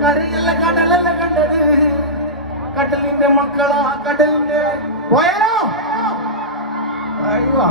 കരയല്ല കടലല്ല കണ്ടത് കടലിന്റെ മക്കളാ കടലിന്റെ പോയാലോ അയ്യോ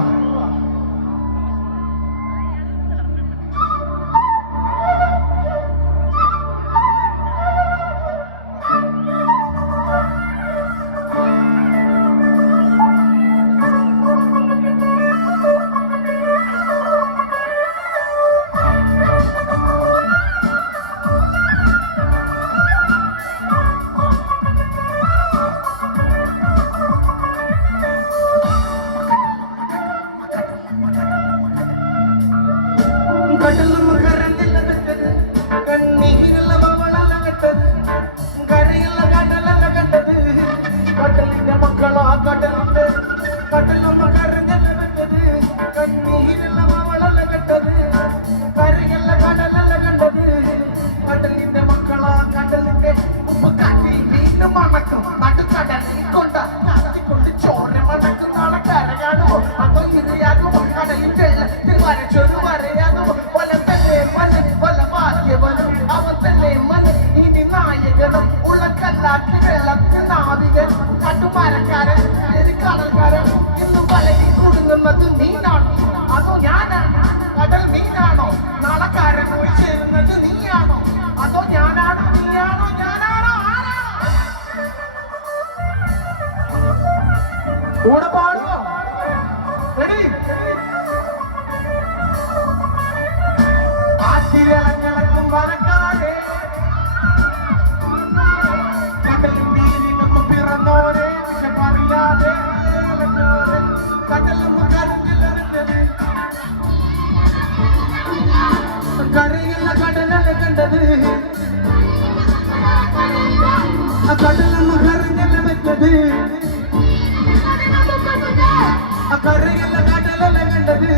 കരയല്ല കടലല്ല കണ്ടത് കടലമ്മ കരഞ്ഞല്ല വെച്ചത് കരയല്ല കടലല്ല കണ്ടത്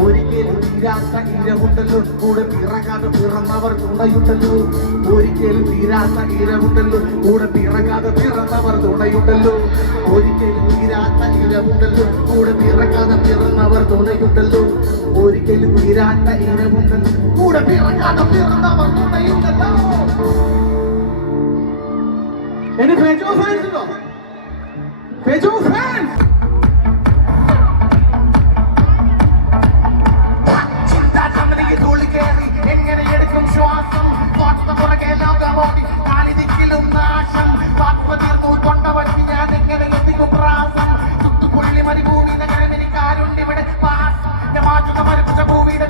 ഒരിക്കലും തീരാത്ത ഇരവുണ്ടല്ലോ കൂടെ പിറകാതെ പിറന്നവർ തുണയുണ്ടല്ലോ ഒരിക്കലും തീരാത്ത ഇരവുണ്ടല്ലോ കൂടെ പിറകാതെ പിറന്നവർ തുണയുണ്ടല്ലോ ഒരിക്കലും തീരാത്ത ഇരവുണ്ടല്ലോ കൂടെ പിറക്കാതെ പിറന്നവർ തുണയുണ്ടല്ലോ ഒരിക്കലും തീരാത്ത ഇരവുണ്ടല്ലോ കൂടെ പിറക്കാതെ പിറന്നവർ തുണയുണ്ടല്ലോ. എന്റെ ഫേജോ ഫാൻസ് ഉണ്ടോ? ഫേജോ ഫാൻസ് എങ്ങനെ എടുക്കും ശ്വാസം പുറകെ ലോകമോടി കാലിദിക്കിലും നാശം തീർന്നു കൊണ്ടവറ്റി ഞാൻ എങ്ങനെ എത്തിക്കും പ്രാസം ചുട്ടുപുള്ളി മരുഭൂമി നഗരം എനിക്കാരുണ്ട് ഇവിടെ മാറ്റുക മരുപ്പിച്ച ഭൂമിയുടെ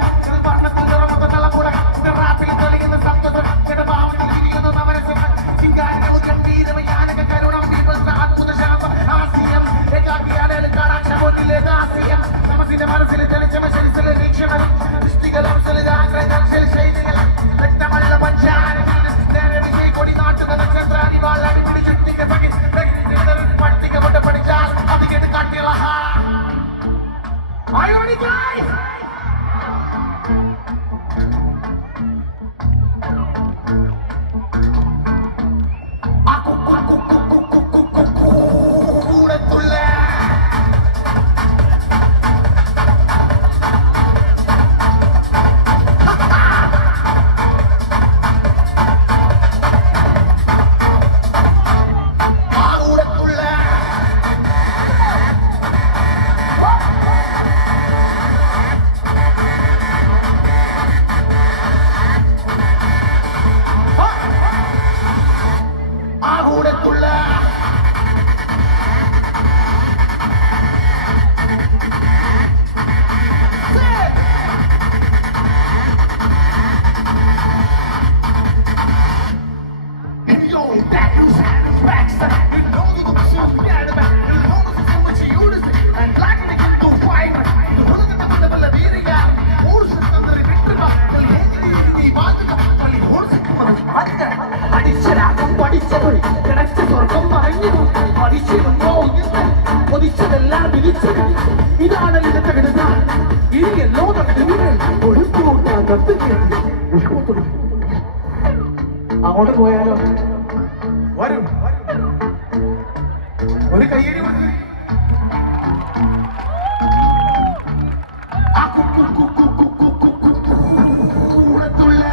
വർണ്ണത്തിൽ നിറമുള്ള കൂടെ റാപ്പിൽ തെളിയുന്ന സപ്തം ജഡഭാവത്തിൽ തിരിയുന്നു നവരസിംഹൻ ചിങ്കാരിന്റെ മുഖം വീരമയാനക കരുണം അത്ഭുത ശാപം ആശയം ഏകാക്കിയാലും കാണാക്ഷമൊന്നിലെ ദാസ്യം മനസ്സിന്റെ മനസ്സിൽ തെളിച്ചമ ശരിച്ചിലെ വീക്ഷണം ദൃഷ്ടികളും ശൈലികൾ വ്യക്തമല്ല പഞ്ചാര കൊടി നാട്ടുക നക്ഷത്രാദി വാളടി പിടിച്ചിട്ടിക പട്ടിക കൊണ്ട് പഠിച്ചാൽ അത് കേട്ട് കാട്ടിയുള്ള ഇതാണ് അങ്ങോട്ട് പോയാലോ? വരും ഒരു കയ്യടി കൂടത്തുള്ള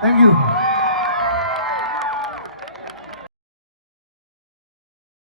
Thank you.